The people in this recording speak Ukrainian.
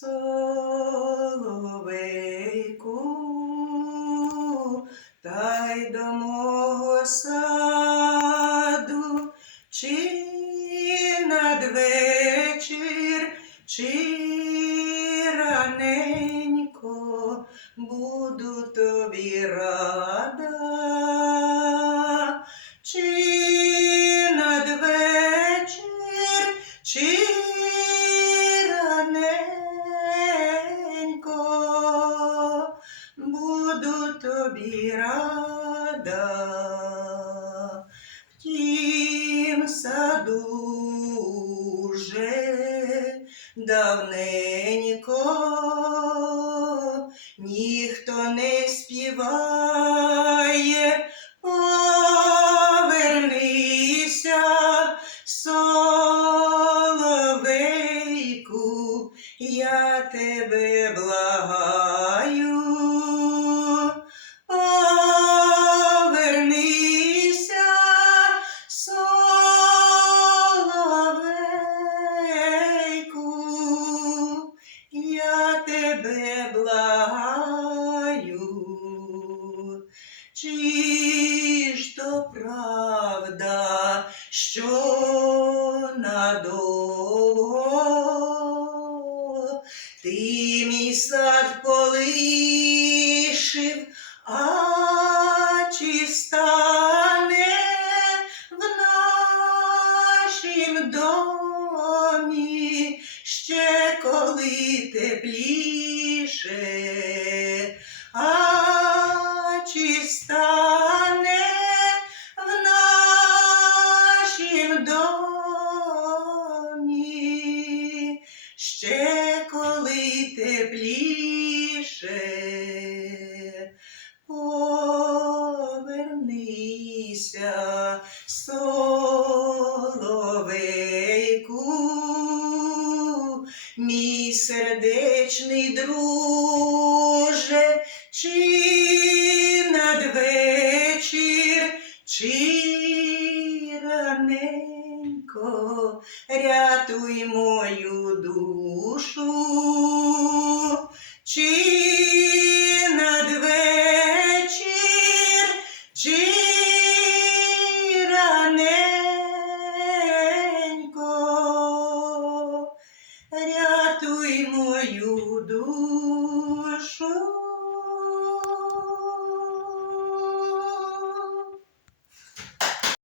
соловейку, та й до мого саду, чи надвечір, чи тобі рада. В тім саду вже давненько ніхто не співає, соловейку, я тебе благаю. Тебе благаю. Чи ж то правда, що надовго ти мій сад полишив, а чи стане в нашім домі ще коли тепліше, коли тепліше, повернися, соловейку, мій сердечний друже, чи надвечір, чи раненько, рятуй мою you